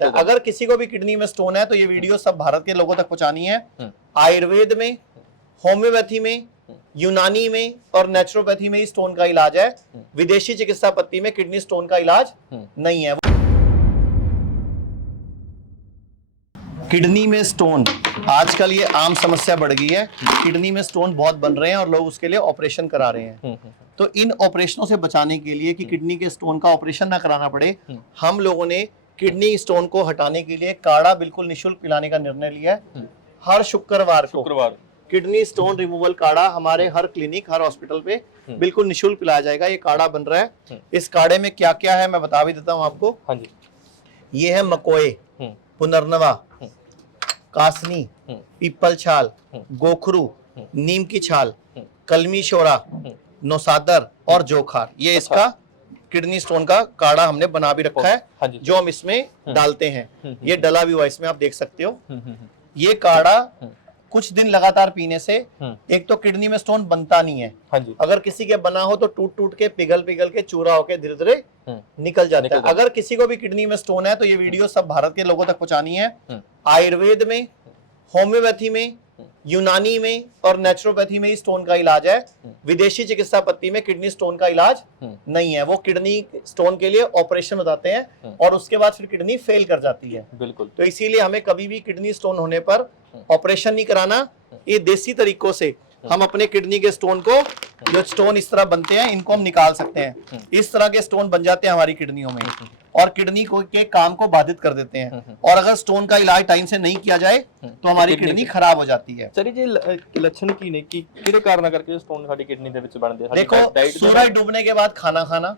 अगर किसी को भी किडनी में स्टोन है तो ये वीडियो सब भारत के लोगों तक पहुंचानी है। आयुर्वेद में, होम्योपैथी में, यूनानी में और नेचुरोपैथी में ही स्टोन का इलाज है। विदेशी चिकित्सा पद्धति में किडनी स्टोन का इलाज नहीं है। किडनी में स्टोन आजकल ये आम समस्या बढ़ गई है। किडनी में स्टोन बहुत बन रहे हैं और लोग उसके लिए ऑपरेशन करा रहे हैं। तो इन ऑपरेशनों से बचाने के लिए कि किडनी के स्टोन का ऑपरेशन ना कराना पड़े, हम लोगों ने किडनी स्टोन को हटाने के लिए काढ़ा बिल्कुल निःशुल्क पिलाने का निर्णय लिया है। हर शुक्रवार किडनी स्टोन रिमूवल काढ़ा हमारे हर क्लिनिक, हर हॉस्पिटल पे बिल्कुल निःशुल्क पिलाया जाएगा। ये काढ़ा बन रहा है। इस काढ़े में क्या क्या है मैं बता भी देता हूँ आपको। हाँ जी। ये है मकोए, पुनर्नवा, कासनी, पीपल छाल, गोखरू, नीम की छाल, कलमी शोरा, नौसादर और जोखार। ये इसका किडनी स्टोन का काढ़ा हमने बना भी रखा है जो हम इसमें डालते हैं। ये डला भी हुआ इसमें, आप देख सकते हो। ये काढ़ा कुछ दिन लगातार पीने से एक तो किडनी में स्टोन बनता नहीं है। हाँ जी। अगर किसी के बना हो तो टूट टूट के पिघल के चूरा होके धीरे धीरे निकल जाता है। अगर किसी को भी किडनी में स्टोन है तो ये वीडियो सब भारत के लोगों तक पहुंचानी है। आयुर्वेद में, होम्योपैथी में, यूनानी में और नेचुरोपैथी में ही स्टोन का इलाज है। विदेशी चिकित्सा पद्धति में किडनी स्टोन का इलाज नहीं है। वो किडनी स्टोन के लिए ऑपरेशन बताते हैं और उसके बाद फिर किडनी फेल कर जाती है। बिल्कुल। तो इसीलिए हमें कभी भी किडनी स्टोन होने पर ऑपरेशन नहीं कराना। ये देसी तरीकों से हम अपने किडनी के स्टोन को, जो स्टोन इस तरह बनते हैं, इनको हम निकाल सकते हैं। इस तरह के स्टोन बन जाते हैं हमारी किडनियों में और किडनी को के काम को बाधित कर देते हैं। और अगर स्टोन का इलाज टाइम से नहीं किया जाए तो हमारी किडनी खराब हो जाती है। सर जी लक्षण की ने कि किहड़े कारण करके स्टोन साडी किडनी दे विच बनदे हैं? देखो, सूरज डूबने के बाद खाना खाना,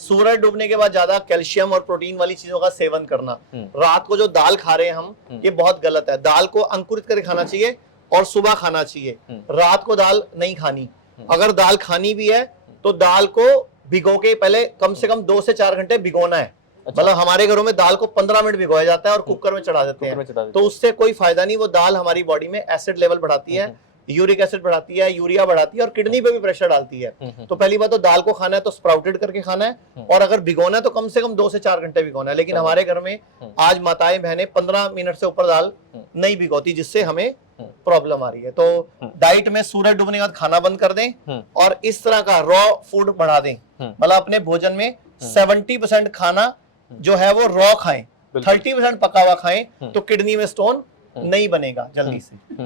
सूरज डूबने के बाद ज्यादा कैल्शियम और प्रोटीन वाली चीजों का सेवन करना, रात को जो दाल खा रहे हैं हम, ये बहुत गलत है। दाल को अंकुरित करके खाना चाहिए और सुबह खाना चाहिए। रात को दाल नहीं खानी। अगर दाल खानी भी है तो दाल को भिगो के पहले कम से कम 2 से 4 घंटे भिगोना है। मतलब हमारे घरों में दाल को 15 मिनट भिगोया जाता है और कुकर में चढ़ा देते हैं। तो उससे कोई फायदा नहीं। वो दाल हमारी बॉडी में एसिड लेवल बढ़ाती है, यूरिक एसिड बढ़ाती है, यूरिया बढ़ाती है और किडनी पे भी प्रेशर डालती है। तो पहली बात तो दाल को खाना है तो स्प्राउटेड करके खाना है और अगर भिगोना है तो कम से कम 2 से 4 घंटे भिगोना है। लेकिन हमारे घर में आज माताएं बहनें 15 मिनट से ऊपर दाल नहीं भिगोती, जिससे हमें प्रॉब्लम आ रही है। तो डाइट में सूरज डूबने के बाद खाना बंद कर दें और इस तरह का रॉ फूड बढ़ा दें। मतलब अपने भोजन में 70% खाना जो है वो रॉ खाएं, 30% पका हुआ खाएं, तो किडनी में स्टोन नहीं बनेगा जल्दी से।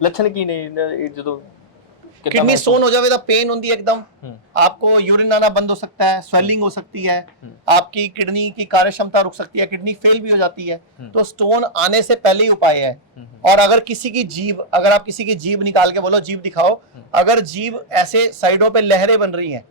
लक्षण की ने जो किडनी स्टोन हो जाए तो पेन होती है एकदम, आपको यूरिन आना बंद हो सकता है, स्वेलिंग हो सकती है, आपकी किडनी की कार्य क्षमता रुक सकती है, किडनी फेल भी हो जाती है। तो स्टोन आने से पहले ही उपाय है। और अगर किसी की जीभ, अगर आप किसी की जीभ निकाल के बोलो जीभ दिखाओ, अगर जीभ ऐसे साइडों पे लहरें बन रही हैं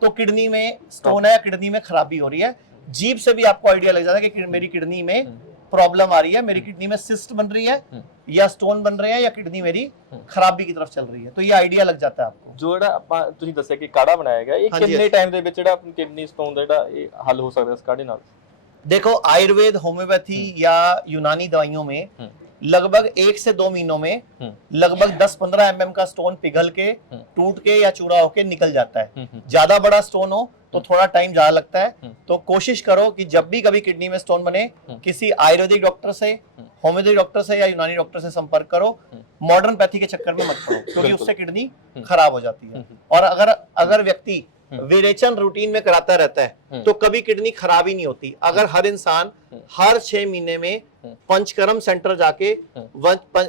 तो किडनी में स्टोन है या किडनी में खराबी हो रही है। जीभ से भी आपको आइडिया लग जाता है कि मेरी किडनी में प्रॉब्लम आ रही है, मेरी किडनी में सिस्ट बन रही है या स्टोन बन रहे हैं या किडनी मेरी खराबी की तरफ चल रही है। तो ये आइडिया लग जाता है आपको। जो ਜਿਹੜਾ ਆਪਾਂ ਤੁਸੀਂ ਦੱਸਿਆ ਕਿ ਕਾੜਾ ਬਣਾਇਆ ਗਿਆ, ਇਹ ਕਿੰਨੇ ਟਾਈਮ ਦੇ ਵਿੱਚ ਜਿਹੜਾ ਕਿਡਨੀ ਸਟੋਨ ਦਾ ਜਿਹੜਾ ਇਹ ਹੱਲ ਹੋ ਸਕਦਾ ਇਸ ਕਾੜੇ ਨਾਲ? देखो, आयुर्वेद, होम्योपैथी या यूनानी दवाइयों में लगभग 1 से 2 महीनों में लगभग 10-15 mm का स्टोन पिघल के, टूट के या चूरा होके निकल जाता है। ज्यादा बड़ा स्टोन हो तो थोड़ा टाइम ज्यादा लगता है। तो कोशिश करो कि जब भी कभी किडनी में स्टोन बने, किसी आयुर्वेदिक डॉक्टर से, होम्योपैथिक डॉक्टर से या यूनानी डॉक्टर से संपर्क करो। मॉडर्न पैथी के चक्कर में मत पड़ो क्योंकि उससे किडनी खराब हो जाती है। और अगर व्यक्ति विरेचन रूटीन में कराता रहता है तो कभी किडनी खराब ही नहीं होती। अगर हर इंसान हर 6 महीने में पंचकर्म सेंटर जाके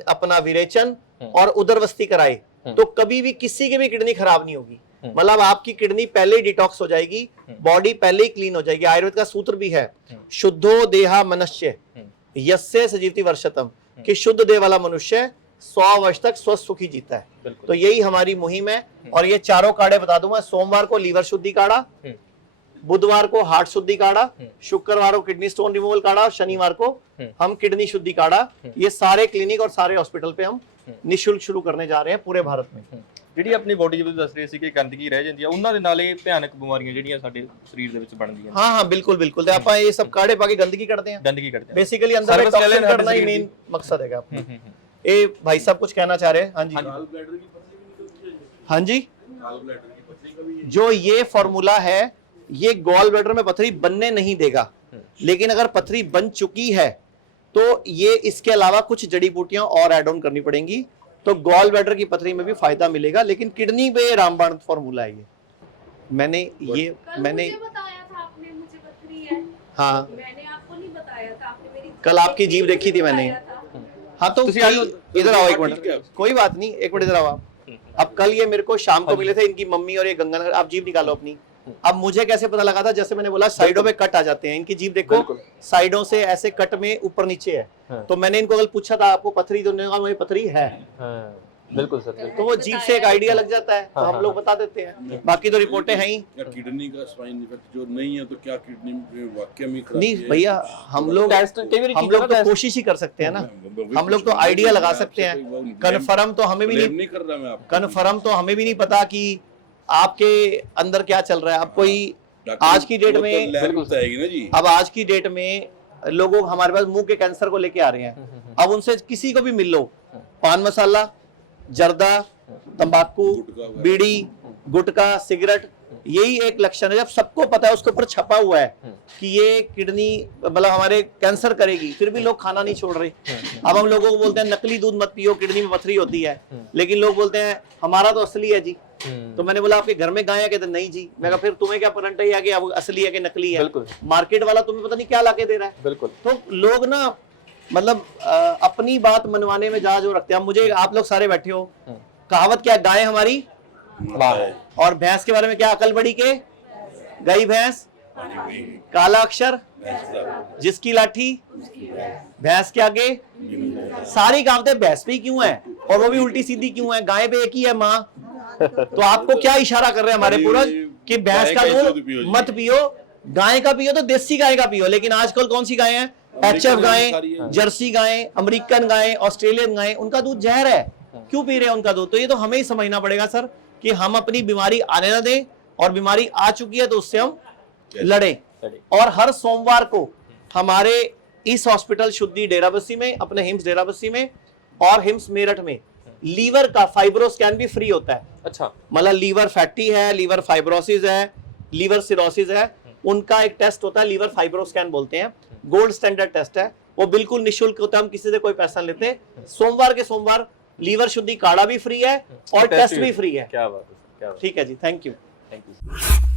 अपना विरेचन और उदरवस्ती कराए तो कभी भी किसी की भी किडनी खराब नहीं होगी। मतलब आपकी किडनी पहले ही डिटॉक्स हो जाएगी, बॉडी पहले ही क्लीन हो जाएगी। आयुर्वेद का सूत्र भी है, शुद्धो देहा मनुष्य यस्य सजीवति वर्षतम, कि शुद्ध देह वाला मनुष्य 100 वर्ष तक स्वस्थ सुखी जीता है। तो यही हमारी मुहिम है। और ये चारों काढ़े बता दूंगा। सोमवार को लीवर शुद्धि काढ़ा, बुधवार को हार्ट शुद्धि काढ़ा, शुक्रवार को किडनी स्टोन रिमूवल काढ़ा और शनिवार को हम किडनी शुद्धि काढ़ा। ये सारे क्लिनिक और सारे हॉस्पिटल पे हम निःशुल्क शुरू करने जा रहे हैं पूरे भारत में। ਜਿਹੜੀ ਆਪਣੀ ਬੋਡੀ ਵਿੱਚ ਦੱਸ ਰਹੇ ਸੀ ਕਿ ਗੰਦਗੀ ਰਹਿ ਜਾਂਦੀ ਆ, ਉਹਨਾਂ ਦੇ ਨਾਲ ਇਹ ਭਿਆਨਕ ਬਿਮਾਰੀਆਂ ਜਿਹੜੀਆਂ ਸਾਡੇ ਸਰੀਰ ਦੇ ਵਿੱਚ ਬਣਦੀਆਂ ਨੇ। हाँ बिल्कुल बिल्कुल। ਆਪਾਂ ये सब काढ़े पा के गंदगी करते हैं, ਗੰਦਗੀ ਕੱਢਦੇ ਆ। बेसिकली अंदर में टॉक्सिन करना ही मेन मकसद है। ये भाई साहब कुछ कहना चाह रहे हैं? हाँ जी, हाँ जी। जो ये फॉर्मूला है, ये गॉल ब्लैडर में पथरी बनने नहीं देगा। लेकिन अगर पथरी बन चुकी है तो ये इसके अलावा कुछ जड़ी बूटियां और ऐड ऑन करनी पड़ेंगी, तो गॉल ब्लैडर की पथरी में भी फायदा मिलेगा। लेकिन किडनी पे ये रामबाण फॉर्मूला है। ये मैंने मुझे बताया था आपने, मुझे पथरी है। हाँ, मैंने आपको नहीं बताया था, आपने मेरी कल आपकी जीभ देखी थी मैंने। बताया था। हाँ तो तुसी आओ, इधर आओ एक मिनट, कोई बात नहीं, एक मिनट इधर आओ आप। अब कल ये मेरे को शाम को मिले थे इनकी मम्मी और ये गंगानगर। आप जीभ निकालो अपनी। अब मुझे कैसे पता लगा था, जैसे मैंने बोला साइडों में कट आ जाते हैं, इनकी जीभ देखो बिल्कुल। साइडों से ऐसे कट में ऊपर नीचे है। हाँ। तो मैंने इनको कल पूछा था आपको पथरी, तो उन्होंने कहा मुझे पथरी है। हाँ, बिल्कुल सर, बिल्कुल। तो वो जीभ से एक आइडिया लग जाता है, तो हम लोग बता देते हैं। बाकी तो रिपोर्टें हैं ही। क्या किडनी का स्पाइन इफेक्ट जो नहीं है तो क्या किडनी में वाकई में खराबी नहीं है? भैया, हम लोग तो कोशिश ही कर सकते हैं ना, हम लोग तो आइडिया लगा सकते हैं। कन्फर्म तो हमें भी नहीं कर रहा मैं आपको, कन्फर्म तो हमें भी नहीं पता कि आपके अंदर क्या चल रहा है। अब कोई आज की डेट में बताएगी ना जी। अब आज की डेट में लोगों हमारे पास मुंह के कैंसर को लेके आ रहे हैं। अब उनसे किसी को भी मिल लो, पान मसाला, जर्दा, तंबाकू, बीड़ी, गुटखा, सिगरेट, यही एक लक्षण है। जब सबको पता है, उसके ऊपर छपा हुआ है कि ये किडनी मतलब हमारे कैंसर करेगी, फिर भी लोग खाना नहीं छोड़ रहे। अब हम लोगों को बोलते हैं नकली दूध मत पियो, किडनी में पथरी होती है, लेकिन लोग बोलते हैं हमारा तो असली है जी। तो मैंने बोला आपके घर में गाय है? कहते नहीं जी। मैं कहा फिर तुम्हें क्या परंट है कि अब असली है कि नकली है? बिल्कुल। मार्केट वाला तुम्हें पता नहीं क्या लाके दे रहा है। बिल्कुल। तो लोग ना मतलब अपनी बात मनवाने में जहां जो रखते हैं। मुझे आप लोग सारे बैठे हो, कहावत क्या, गाय हमारी और भैंस के बारे में क्या, अकल बड़ी के गई भैंस, काला अक्षर जिसकी लाठी, भैंस के आगे सारी कहावतें भैंस पे क्यों है, और वो भी उल्टी सीधी क्यों है? गाय पे एक ही है माँ। तो आपको क्या इशारा कर रहे हैं हमारे पूर्वज कि भैंस का दूध मत पियो, गाय का पियो तो देसी गाय का पियो। लेकिन आजकल कौन सी गाय है? HF गायें, जर्सी गायें, अमेरिकन गायें, ऑस्ट्रेलियन गायें, उनका दूध जहर है। क्यों पी रहे हैं उनका दूध? तो ये तो हमें ही समझना पड़ेगा सर कि हम अपनी बीमारी आने ना दें, और बीमारी आ चुकी है तो उससे हम लड़ें। और हर सोमवार को हमारे इस हॉस्पिटल शुद्धि डेराबस्सी में, अपने हिम्स डेराबस्सी में और हिम्स मेरठ में लीवर का फाइब्रो स्कैन भी फ्री होता है। अच्छा, मतलब लीवर फैटी है, लीवर फाइब्रोसिस है, लीवर सिरोसिस है, उनका एक टेस्ट होता है, लीवर फाइब्रो स्कैन बोलते हैं। गोल्ड स्टैंडर्ड टेस्ट है, वो बिल्कुल निःशुल्क होता है, हम किसी से कोई पैसा नहीं लेते। सोमवार के सोमवार लीवर शुद्धि काढ़ा भी फ्री है और टेस्ट भी फ्री है। क्या बात है सर, क्या बात। ठीक है जी, थैंक यू। Thank you.